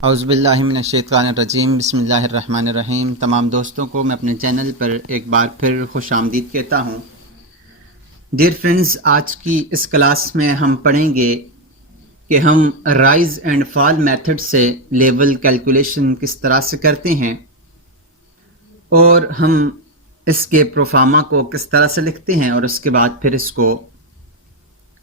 औज़ुबिल्लाहिमिनश्शैतानिर्रजीम बिस्मिल्लाहिर्रहमानिर्रहीम। तमाम दोस्तों को मैं अपने चैनल पर एक बार फिर खुश आमदीद कहता हूँ। डियर फ्रेंड्स, आज की इस क्लास में हम पढ़ेंगे कि हम राइज़ एंड फॉल मेथड से लेवल कैलकुलेशन किस तरह से करते हैं और हम इसके प्रोफार्मा को किस तरह से लिखते हैं और उसके बाद फिर इसको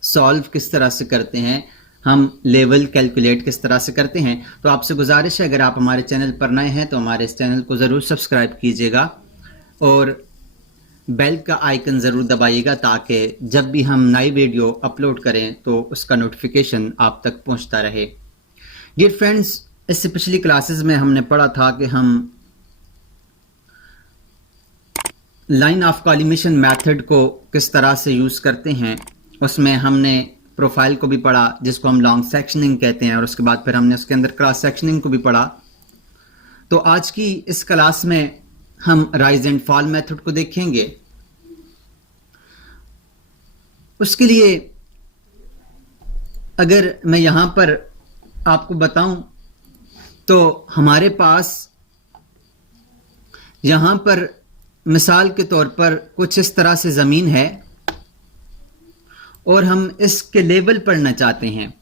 सॉल्व किस तरह से करते हैं, हम लेवल कैलकुलेट किस तरह से करते हैं। तो आपसे गुजारिश है, अगर आप हमारे चैनल पर नए हैं तो हमारे इस चैनल को ज़रूर सब्सक्राइब कीजिएगा और बेल का आइकन ज़रूर दबाइएगा ताकि जब भी हम नई वीडियो अपलोड करें तो उसका नोटिफिकेशन आप तक पहुंचता रहे। डियर फ्रेंड्स, इससे पिछली क्लासेस में हमने पढ़ा था कि हम लाइन ऑफ कॉलिमेशन मेथड को किस तरह से यूज़ करते हैं। उसमें हमने प्रोफाइल को भी पढ़ा जिसको हम लॉन्ग सेक्शनिंग कहते हैं और उसके बाद फिर हमने उसके अंदर क्रॉस सेक्शनिंग को भी पढ़ा। तो आज की इस क्लास में हम राइज एंड फॉल मेथड को देखेंगे। उसके लिए अगर मैं यहां पर आपको बताऊं तो हमारे पास यहां पर मिसाल के तौर पर कुछ इस तरह से ज़मीन है और हम इसके लेवल पढ़ना चाहते हैं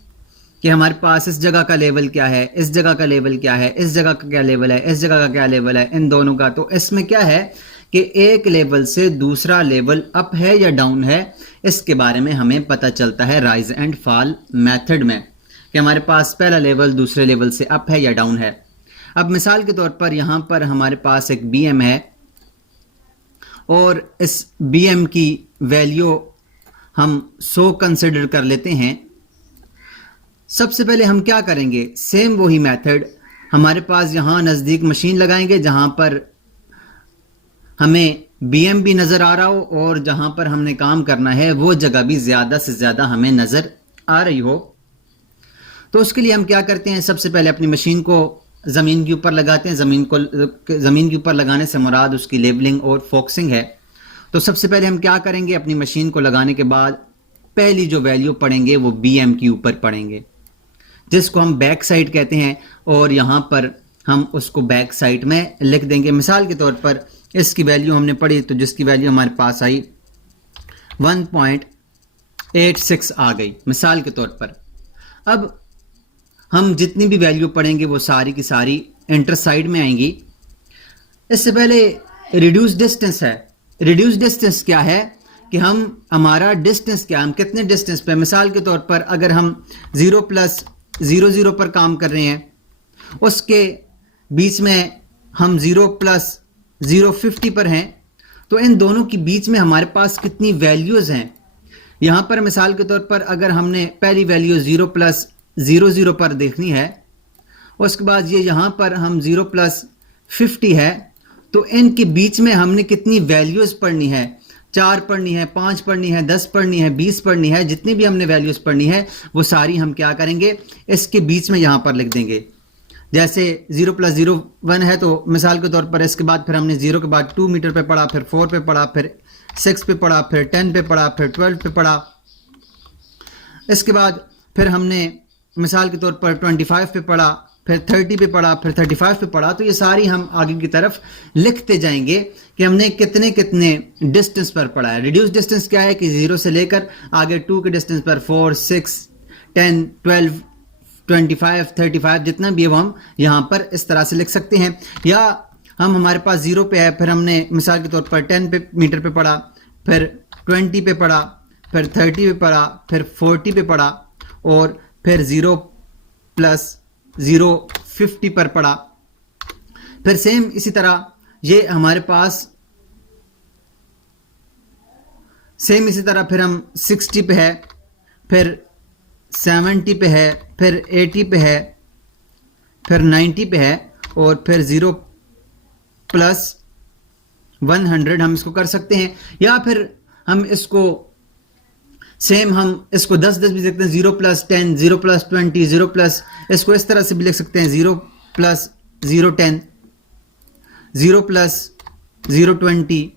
कि हमारे पास इस जगह का लेवल क्या है, इस जगह का लेवल क्या है, इस जगह का क्या लेवल है, इस जगह का क्या लेवल है, इन दोनों का। तो इसमें क्या है कि एक लेवल से दूसरा लेवल अप है या डाउन है, इसके बारे में हमें पता चलता है राइज एंड फॉल मेथड में कि हमारे पास पहला लेवल दूसरे लेवल से अप है या डाउन है। अब मिसाल के तौर पर यहाँ पर हमारे पास एक BM है और इस BM की वैल्यू हम 100 कंसिडर कर लेते हैं। सबसे पहले हम क्या करेंगे, सेम वही मेथड हमारे पास यहाँ नज़दीक मशीन लगाएंगे जहाँ पर हमें BM भी नज़र आ रहा हो और जहाँ पर हमने काम करना है वो जगह भी ज़्यादा से ज़्यादा हमें नज़र आ रही हो। तो उसके लिए हम क्या करते हैं, सबसे पहले अपनी मशीन को ज़मीन के ऊपर लगाते हैं। ज़मीन के ऊपर लगाने से मुराद उसकी लेवलिंग और फोकसिंग है। तो सबसे पहले हम क्या करेंगे, अपनी मशीन को लगाने के बाद पहली जो वैल्यू पढ़ेंगे वो BM के ऊपर पढ़ेंगे जिसको हम बैक साइड कहते हैं और यहाँ पर हम उसको बैक साइड में लिख देंगे। मिसाल के तौर पर इसकी वैल्यू हमने पढ़ी तो जिसकी वैल्यू हमारे पास आई 1.86 आ गई मिसाल के तौर पर। अब हम जितनी भी वैल्यू पढ़ेंगे वो सारी की सारी इंटर साइड में आएंगी। इससे पहले रिड्यूस डिस्टेंस है। रिड्यूस डिस्टेंस क्या है कि हम हमारा डिस्टेंस क्या, हम कितने डिस्टेंस पे, मिसाल के तौर पर अगर हम 0+00 पर काम कर रहे हैं, उसके बीच में हम 0+050 पर हैं, तो इन दोनों के बीच में हमारे पास कितनी वैल्यूज़ हैं। यहाँ पर मिसाल के तौर पर अगर हमने पहली वैल्यू 0+00 पर देखनी है, उसके बाद ये यहाँ पर हम 0+50 है, तो इनके बीच में हमने कितनी वैल्यूज़ पढ़नी है, 4 पढ़नी है, 5 पढ़नी है, 10 पढ़नी है, 20 पढ़नी है, जितनी भी हमने वैल्यूज़ पढ़नी है वो सारी हम क्या करेंगे, इसके बीच में यहाँ पर लिख देंगे। जैसे 0+01 है तो मिसाल के तौर पर इसके बाद फिर हमने 0 के बाद 2 मीटर पे पढ़ा, फिर 4 पे पढ़ा, फिर 6 पे पढ़ा, फिर 10 पे पढ़ा, फिर 12 पे पढ़ा। इसके बाद फिर हमने मिसाल के तौर पर 25 पे पढ़ा, फिर 30 पे पढ़ा, फिर 35 पे पढ़ा। तो ये सारी हम आगे की तरफ लिखते जाएंगे कि हमने कितने कितने डिस्टेंस पर पढ़ा है। रिड्यूस डिस्टेंस क्या है कि 0 से लेकर आगे 2 के डिस्टेंस पर 4, 6, 10, 12, 25, 35 जितना भी है वो हम यहाँ पर इस तरह से लिख सकते हैं। या हम हमारे पास 0 पे है, फिर हमने मिसाल के तौर पर 10 पे मीटर पे पढ़ा, फिर 20 पे पढ़ा, फिर 30 पे पढ़ा, फिर 40 पे पढ़ा और फिर 0+050 पर पढ़ा। फिर सेम इसी तरह ये हमारे पास सेम इसी तरह फिर हम 60 पे है, फिर 70 पे है, फिर 80 पे है, फिर 90 पे है और फिर 0+100 हम इसको कर सकते हैं। या फिर हम इसको सेम हम इसको 10-10 भी लिखते हैं, 0+10, 0+20, 0+, इसको इस तरह से भी लिख सकते हैं, 0+010, 0+020,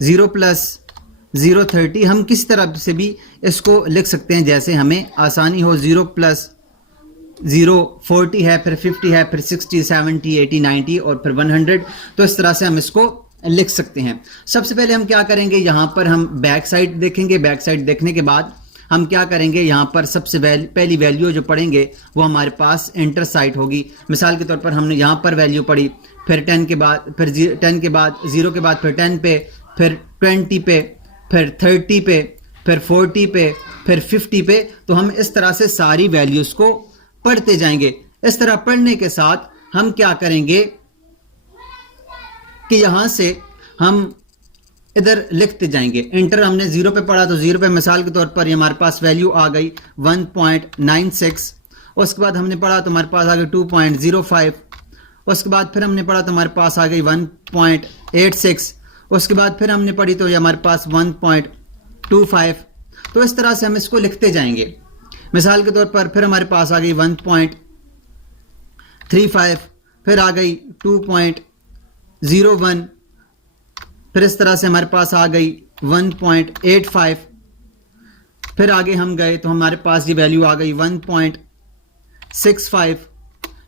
0+030। हम किस तरह से भी इसको लिख सकते हैं जैसे हमें आसानी हो। 0+0 0 40 है, फिर 50 है, फिर 60 70 80 90 और फिर 100। तो इस तरह से हम इसको लिख सकते हैं। सबसे पहले हम क्या करेंगे, यहाँ पर हम बैक साइड देखेंगे। बैक साइड देखने के बाद हम क्या करेंगे, यहाँ पर सबसे पहली वैल्यू जो पढ़ेंगे वो हमारे पास इंटर साइड होगी। मिसाल के तौर पर हमने यहाँ पर वैल्यू पढ़ी, फिर 10 के बाद, फिर 10 के बाद 0 के बाद फिर 10 पे, फिर 20 पे, फिर 30 पे, फिर 40 पे, फिर 50 पे। तो हम इस तरह से सारी वैल्यूज को पढ़ते जाएंगे। इस तरह पढ़ने के साथ हम क्या करेंगे कि यहां से हम इधर लिखते जाएंगे। इंटर हमने 0 पे पढ़ा तो 0 पे मिसाल के तौर पर हमारे पास वैल्यू आ गई 1.96। उसके बाद हमने पढ़ा तो हमारे पास आ गई 2.05। उसके बाद फिर हमने पढ़ा तो हमारे पास आ गई 1.86। उसके बाद फिर हमने पढ़ी तो ये हमारे पास 1.25। तो इस तरह से हम इसको लिखते जाएंगे। मिसाल के तौर पर फिर हमारे पास आ गई 1.35, फिर आ गई 2.01, फिर इस तरह से हमारे पास आ गई 1.85। फिर आगे हम गए तो हमारे पास ये वैल्यू आ गई 1.65।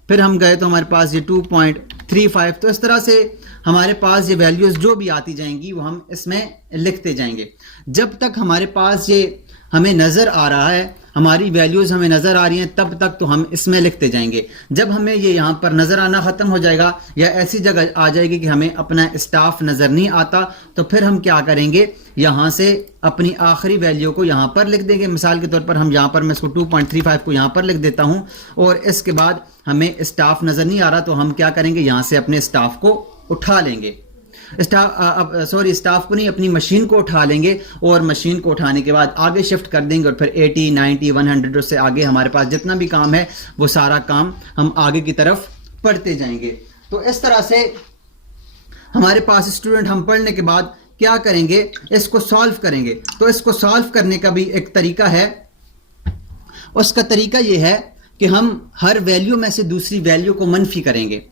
फिर हम गए तो हमारे पास ये 2.35। तो इस तरह से हमारे पास ये वैल्यूज जो भी आती जाएंगी वो हम इसमें लिखते जाएंगे। जब तक हमारे पास ये हमें नज़र आ रहा है, हमारी वैल्यूज़ हमें नज़र आ रही हैं, तब तक तो हम इसमें लिखते जाएंगे। जब हमें ये यहाँ पर नज़र आना ख़त्म हो जाएगा या ऐसी जगह आ जाएगी कि हमें अपना स्टाफ नज़र नहीं आता, तो फिर हम क्या करेंगे, यहाँ से अपनी आखिरी वैल्यू को यहाँ पर लिख देंगे। मिसाल के तौर पर हम यहाँ पर, मैं इसको 2.35 को यहाँ पर लिख देता हूँ और इसके बाद हमें स्टाफ नज़र नहीं आ रहा तो हम क्या करेंगे, यहाँ से अपने स्टाफ को उठा लेंगे। स्टाफ को नहीं, अपनी मशीन को उठा लेंगे और मशीन को उठाने के बाद आगे शिफ्ट कर देंगे और फिर 80 90 100 से आगे हमारे पास जितना भी काम है वो सारा काम हम आगे की तरफ पढ़ते जाएंगे। तो इस तरह से हमारे पास स्टूडेंट हम पढ़ने के बाद क्या करेंगे, इसको सॉल्व करेंगे। तो इसको सॉल्व करने का भी एक तरीका है। उसका तरीका ये है कि हम हर वैल्यू में से दूसरी वैल्यू को मनफी करेंगे।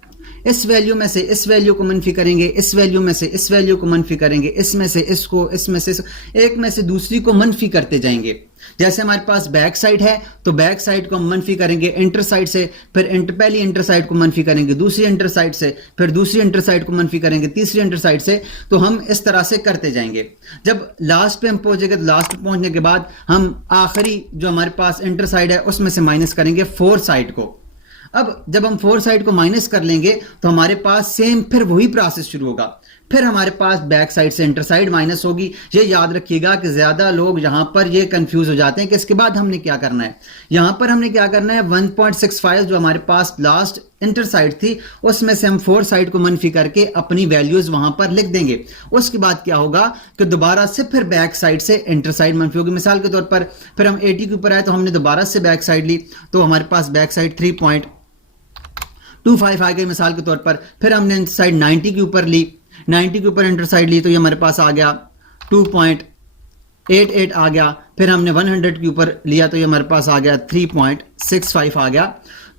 इस वैल्यू में से इस वैल्यू को मनफी करेंगे, इस वैल्यू में से इस वैल्यू को मनफी करेंगे, इसमें से इसको, इसमें से एक में से दूसरी को मनफी करते जाएंगे। जैसे हमारे पास बैक साइड है तो बैक साइड को हम मनफी करेंगे इंटर साइड से, फिर पहली इंटर साइड को मनफी करेंगे दूसरी इंटर साइड से, फिर दूसरी इंटर साइड को मनफी करेंगे तीसरी इंटर साइड से। तो हम इस तरह से करते जाएंगे। जब लास्ट पे हम पहुंचेंगे तो लास्ट पे पहुंचने के बाद हम आखिरी जो हमारे पास इंटर साइड है उसमें से माइनस करेंगे 4 साइड को। अब जब हम 4 साइड को माइनस कर लेंगे तो हमारे पास सेम फिर वही प्रोसेस शुरू होगा। फिर हमारे पास बैक साइड से इंटर साइड माइनस होगी। ये याद रखिएगा कि ज्यादा लोग यहां पर ये कंफ्यूज हो जाते हैं कि इसके बाद हमने क्या करना है। यहां पर हमने क्या करना है, 1.65 जो हमारे पास लास्ट इंटर साइड थी उसमें से हम 4 साइड को मनफी करके अपनी वैल्यूज वहां पर लिख देंगे। उसके बाद क्या होगा कि दोबारा से फिर बैक साइड से इंटर साइड मनफी होगी। मिसाल के तौर पर फिर हम 80 के ऊपर आए तो हमने दोबारा से बैक साइड ली तो हमारे पास बैक साइड 3.25 आ गई मिसाल के तौर पर। फिर हमने साइड 90 के ऊपर ली, 90 के ऊपर इंटर साइड ली तो ये हमारे पास आ गया 2.88 आ गया। फिर हमने 100 के ऊपर लिया तो ये हमारे पास आ गया 3.65 आ गया।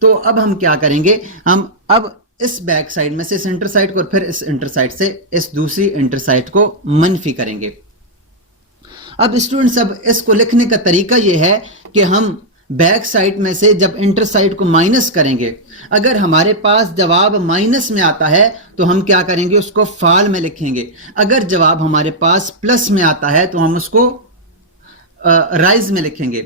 तो अब हम क्या करेंगे, हम अब इस बैक साइड में से इस इंटर साइड को और फिर इस इंटर साइड से इस दूसरी इंटर साइड को मनफी करेंगे। अब स्टूडेंट्स अब इसको लिखने का तरीका ये है कि हम बैक साइड में से जब इंटर साइड को माइनस करेंगे, अगर हमारे पास जवाब माइनस में आता है तो हम क्या करेंगे, उसको फाल में लिखेंगे। अगर जवाब हमारे पास प्लस में आता है तो हम उसको राइज में लिखेंगे।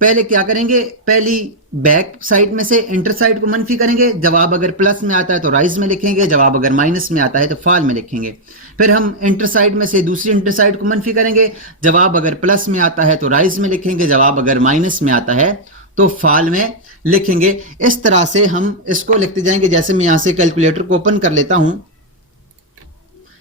पहले क्या करेंगे, पहली बैक साइड में से इंटर साइड को मनफी करेंगे, जवाब अगर प्लस में आता है तो राइज में लिखेंगे, जवाब अगर माइनस में आता है तो फाल में लिखेंगे। फिर हम इंटर साइड में से दूसरी इंटर साइड को मनफी करेंगे, जवाब अगर प्लस में आता है तो राइज में लिखेंगे, जवाब अगर माइनस में आता है तो फाल में लिखेंगे। इस तरह से हम इसको लिखते जाएंगे। जैसे मैं यहां से कैलकुलेटर को ओपन कर लेता हूं,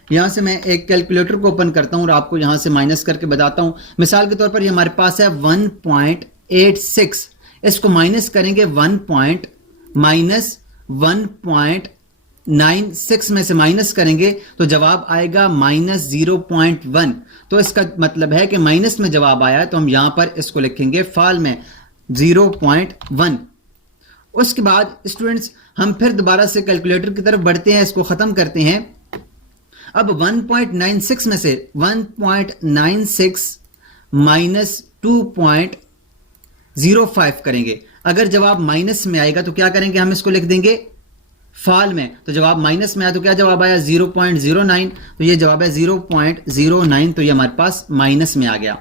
यहां से मैं एक कैलकुलेटर को ओपन करता हूं और आपको यहां से माइनस करके बताता हूं। मिसाल के तौर पर ये हमारे पास है 1.86, इसको माइनस करेंगे 1.96 में से माइनस करेंगे तो जवाब आएगा -0.1। तो इसका मतलब है कि माइनस में जवाब आया तो हम यहां पर इसको लिखेंगे फाल में 0.1। उसके बाद स्टूडेंट्स हम फिर दोबारा से कैलकुलेटर की तरफ बढ़ते हैं, इसको खत्म करते हैं। अब 1.96 में से 1.96 माइनस 2.05 करेंगे। अगर जवाब माइनस में आएगा तो क्या करेंगे, हम इसको लिख देंगे फाल में। तो जवाब माइनस में आया तो क्या जवाब आया 0.09, तो ये जवाब है 0.09, तो ये हमारे पास माइनस में आ गया।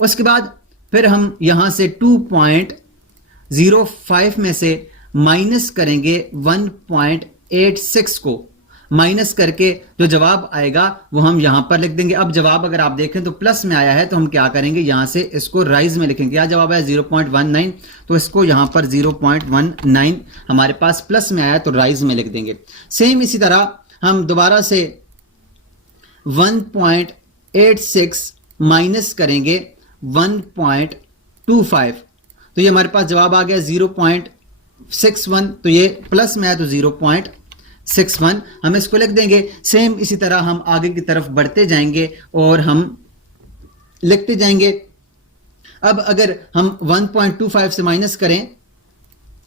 उसके बाद फिर हम यहां से 2.05 में से माइनस करेंगे 1.86 को, माइनस करके जो जवाब आएगा वो हम यहां पर लिख देंगे। अब जवाब अगर आप देखें तो प्लस में आया है, तो हम क्या करेंगे, यहां से इसको राइज में लिखेंगे। क्या जवाब है 0.19, तो इसको यहां पर 0.19 हमारे पास प्लस में आया तो राइज में लिख देंगे। सेम इसी तरह हम दोबारा से 1.86 माइनस करेंगे 1.25, तो ये हमारे पास जवाब आ गया 0.61, तो ये प्लस में आया तो 0.61 हम इसको लिख देंगे। सेम इसी तरह हम आगे की तरफ बढ़ते जाएंगे और हम लिखते जाएंगे। अब अगर हम 1.25 से माइनस करें,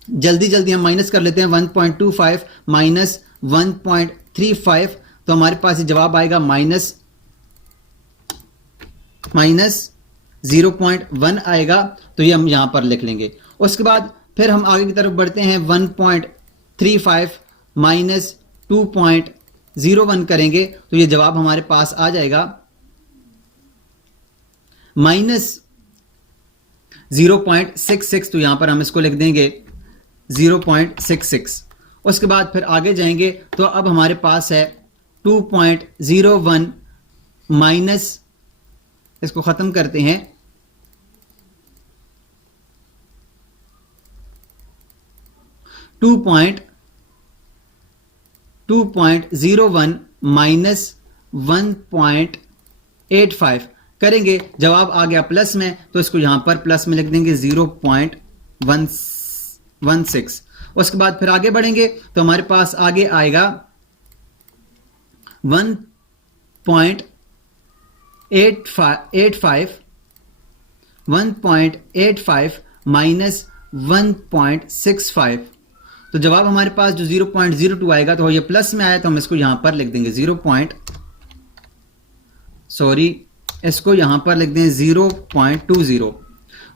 जल्दी जल्दी हम माइनस कर लेते हैं, 1.25 माइनस 1.35, तो हमारे पास ये जवाब आएगा माइनस 0.1 आएगा, तो ये हम यहां पर लिख लेंगे। उसके बाद फिर हम आगे की तरफ बढ़ते हैं, 1.35 माइनस 2.01 करेंगे, तो ये जवाब हमारे पास आ जाएगा माइनस 0.66, तो यहां पर हम इसको लिख देंगे 0.66। उसके बाद फिर आगे जाएंगे तो अब हमारे पास है 2.01 माइनस, इसको खत्म करते हैं, 2.01 माइनस 1.85 करेंगे, जवाब आ गया प्लस में, तो इसको यहां पर प्लस में लिख देंगे 0.116। उसके बाद फिर आगे बढ़ेंगे तो हमारे पास आगे आएगा 1.85 माइनस 1.65, तो जवाब हमारे पास जो 0.02 आएगा, तो ये प्लस में आया तो हम इसको यहां पर लिख देंगे इसको यहां पर लिख दें 0.20।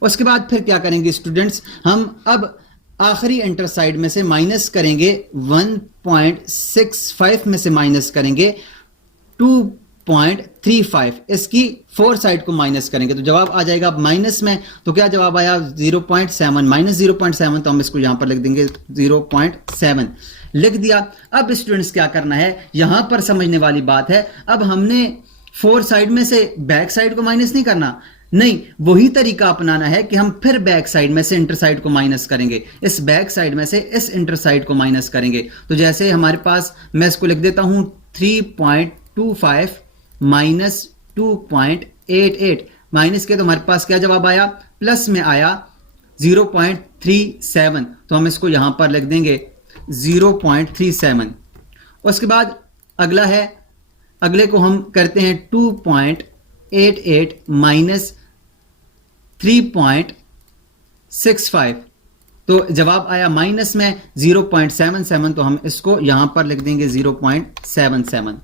उसके बाद फिर क्या करेंगे स्टूडेंट्स, हम अब आखिरी इंटर साइड में से माइनस करेंगे 1.65 में से माइनस करेंगे 2.35, इसकी 4 साइड को माइनस करेंगे, तो जवाब आ जाएगा माइनस में, तो क्या जवाब आया 0.7 माइनस 0.7, तो हम इसको यहां पर लिख देंगे 0.7 लिख दिया। अब स्टूडेंट्स क्या करना है, यहां पर समझने वाली बात है, अब हमने 4 साइड में से बैक साइड को माइनस नहीं करना, नहीं, वही तरीका अपनाना है कि हम फिर बैक साइड में से इंटर साइड को माइनस करेंगे, इस बैक साइड में से इस इंटर साइड को माइनस करेंगे। तो जैसे हमारे पास, मैं इसको लिख देता हूं 3.25 माइनस 2.88, माइनस के तो हमारे पास क्या जवाब आया, प्लस में आया 0.37, तो हम इसको यहां पर लिख देंगे 0.37। उसके बाद अगला है, अगले को हम करते हैं 2.88 माइनस 3.65, तो जवाब आया माइनस में 0.77, तो हम इसको यहां पर लिख देंगे 0.77।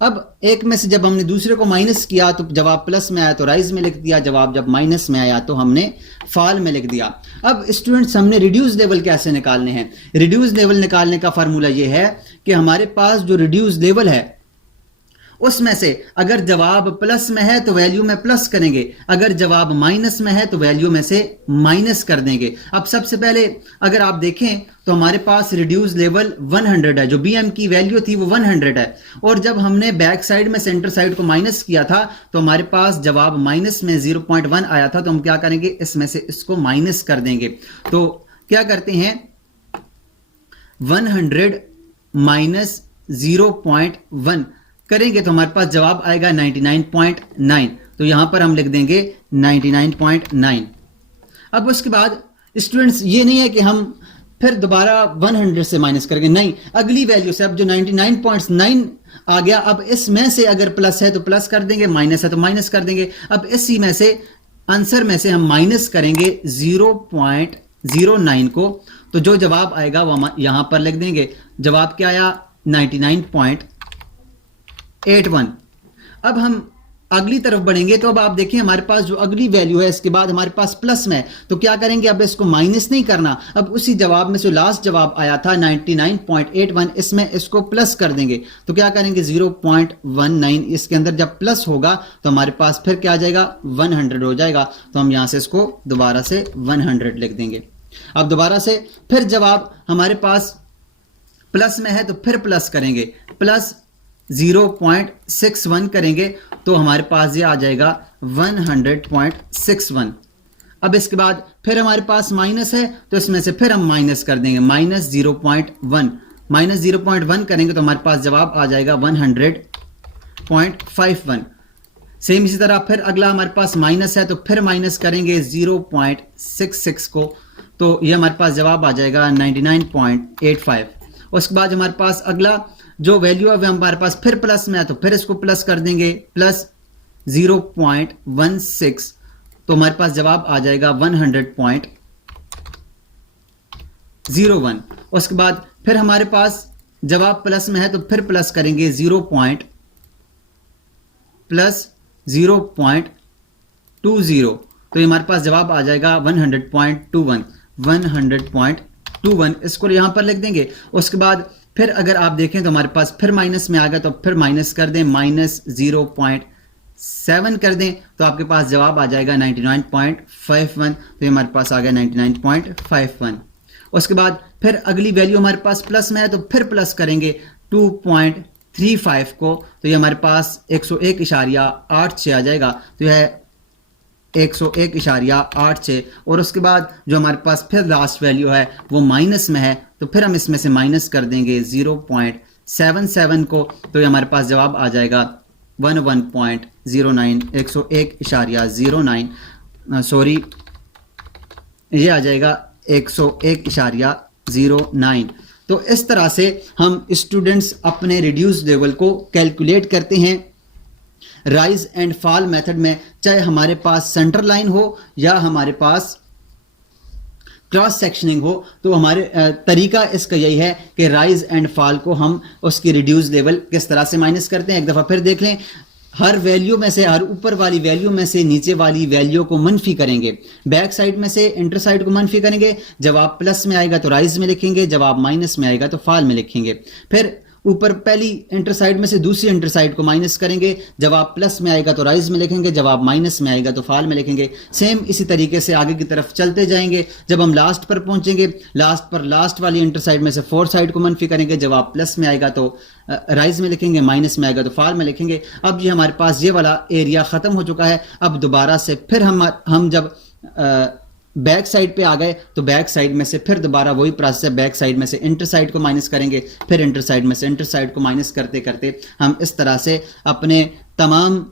अब एक में से जब हमने दूसरे को माइनस किया तो जवाब प्लस में आया तो राइज में लिख दिया, जवाब जब माइनस में आया तो हमने फाल में लिख दिया। अब स्टूडेंट्स हमने रिड्यूस लेवल कैसे निकालने हैं, रिड्यूस लेवल निकालने का फार्मूला यह है कि हमारे पास जो रिड्यूस लेवल है उसमें से अगर जवाब प्लस में है तो वैल्यू में प्लस करेंगे, अगर जवाब माइनस में है तो वैल्यू में से माइनस कर देंगे। अब सबसे पहले अगर आप देखें तो हमारे पास रिड्यूस लेवल 100 है, जो बीएम की वैल्यू थी वो 100 है, और जब हमने बैक साइड में सेंटर साइड को माइनस किया था तो हमारे पास जवाब माइनस में 0.1 आया था, तो हम क्या करेंगे, इसमें से इसको माइनस कर देंगे। तो क्या करते हैं, 100 माइनस 0.1 करेंगे तो हमारे पास जवाब आएगा 99.9, तो यहां पर हम लिख देंगे 99.9। अब उसके बाद स्टूडेंट्स ये नहीं है कि हम फिर दोबारा 100 से माइनस करेंगे, नहीं, अगली वैल्यू से, अब जो 99.9 आ गया, अब इसमें से अगर प्लस है तो प्लस कर देंगे, माइनस है तो माइनस कर देंगे। अब इसी में से आंसर में से हम माइनस करेंगे 0.09 को, तो जो जवाब आएगा वो हम यहां पर लिख देंगे। जवाब क्या आया, 99.81। अब हम अगली तरफ बढ़ेंगे तो अब आप देखिए हमारे पास जो अगली वैल्यू है इसके बाद हमारे पास प्लस में है, तो क्या करेंगे, अब इसको माइनस नहीं करना, अब उसी जवाब में जो लास्ट जवाब आया था 99.81 इसमें इसको प्लस कर देंगे। तो क्या करेंगे 0.19 इसके अंदर जब प्लस होगा तो हमारे पास फिर क्या आ जाएगा 100 हो जाएगा। तो हम यहां से इसको दोबारा से 100 लिख देंगे। अब दोबारा से फिर जवाब हमारे पास प्लस में है तो फिर प्लस करेंगे, प्लस 0.61 करेंगे तो हमारे पास ये आ जाएगा 100.61। अब इसके बाद फिर हमारे पास माइनस है तो इसमें से फिर हम माइनस कर देंगे, माइनस 0.1 करेंगे तो हमारे पास जवाब आ जाएगा 100.51। सेम इसी तरह फिर अगला हमारे पास माइनस है तो फिर माइनस करेंगे 0.66 को, तो ये हमारे पास जवाब आ जाएगा 99.85। उसके बाद हमारे पास अगला जो वैल्यू है हमारे पास फिर प्लस में है तो फिर इसको प्लस कर देंगे, प्लस 0.16 तो हमारे पास जवाब आ जाएगा 100.01। उसके बाद फिर हमारे पास जवाब प्लस में है तो फिर प्लस करेंगे 0.20 तो ये हमारे पास जवाब आ जाएगा 100.21 इसको यहां पर लिख देंगे। उसके बाद फिर अगर आप देखें तो हमारे पास फिर माइनस में आ गया तो फिर माइनस कर दें, माइनस 0.7 कर दें तो आपके पास जवाब आ जाएगा 99.51। तो ये हमारे पास आ गया 99.51। उसके बाद फिर अगली वैल्यू हमारे पास प्लस में है तो फिर प्लस करेंगे 2.35 को, तो ये हमारे पास 101.86 आ जाएगा। तो यह है 101.86। और उसके बाद जो हमारे पास फिर लास्ट वैल्यू है वो माइनस में है तो फिर हम इसमें से माइनस कर देंगे 0.77 को, तो ये हमारे पास जवाब आ जाएगा 101.09 101.09 सॉरी ये आ जाएगा 101.09। तो इस तरह से हम स्टूडेंट्स अपने रिड्यूस लेवल को कैलकुलेट करते हैं राइज एंड फॉल मेथड में, चाहे हमारे पास सेंटर लाइन हो या हमारे पास क्रॉस सेक्शनिंग हो। तो हमारे तरीका इसका यही है कि राइज एंड फॉल को हम उसकी रिड्यूस लेवल किस तरह से माइनस करते हैं। एक दफ़ा फिर देख लें, हर वैल्यू में से, हर ऊपर वाली वैल्यू में से नीचे वाली वैल्यू को मनफी करेंगे, बैक साइड में से इंटर साइड को मनफी करेंगे। जब आप प्लस में आएगा तो राइज में लिखेंगे, जब आप माइनस में आएगा तो फॉल में लिखेंगे। फिर ऊपर पहली इंटर साइड में से दूसरी इंटर साइड को माइनस करेंगे, जब आप प्लस में आएगा तो राइज में लिखेंगे, जब आप माइनस में आएगा तो फॉल में लिखेंगे। सेम इसी तरीके से आगे की तरफ चलते जाएंगे। जब हम लास्ट पर पहुंचेंगे, लास्ट पर लास्ट वाली इंटर साइड में से फोर साइड को मनफी करेंगे, जब आप प्लस में आएगा तो राइज में लिखेंगे, माइनस में आएगा तो फॉल में लिखेंगे। अब ये हमारे पास ये वाला एरिया खत्म हो चुका है। अब दोबारा से फिर हम जब बैक साइड पे आ गए तो बैक साइड में से फिर दोबारा वही प्रोसेस है, बैक साइड में से इंटर साइड को माइनस करेंगे, फिर इंटर साइड में से इंटर साइड को माइनस करते करते हम इस तरह से अपने तमाम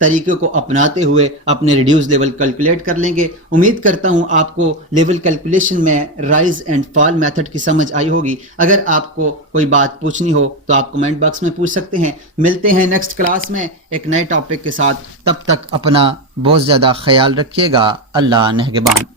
तरीके को अपनाते हुए अपने रिड्यूस लेवल कैलकुलेट कर लेंगे। उम्मीद करता हूं आपको लेवल कैलकुलेशन में राइज एंड फॉल मेथड की समझ आई होगी। अगर आपको कोई बात पूछनी हो तो आप कमेंट बॉक्स में पूछ सकते हैं। मिलते हैं नेक्स्ट क्लास में एक नए टॉपिक के साथ, तब तक अपना बहुत ज़्यादा ख्याल रखिएगा। अल्लाह नेहगबान।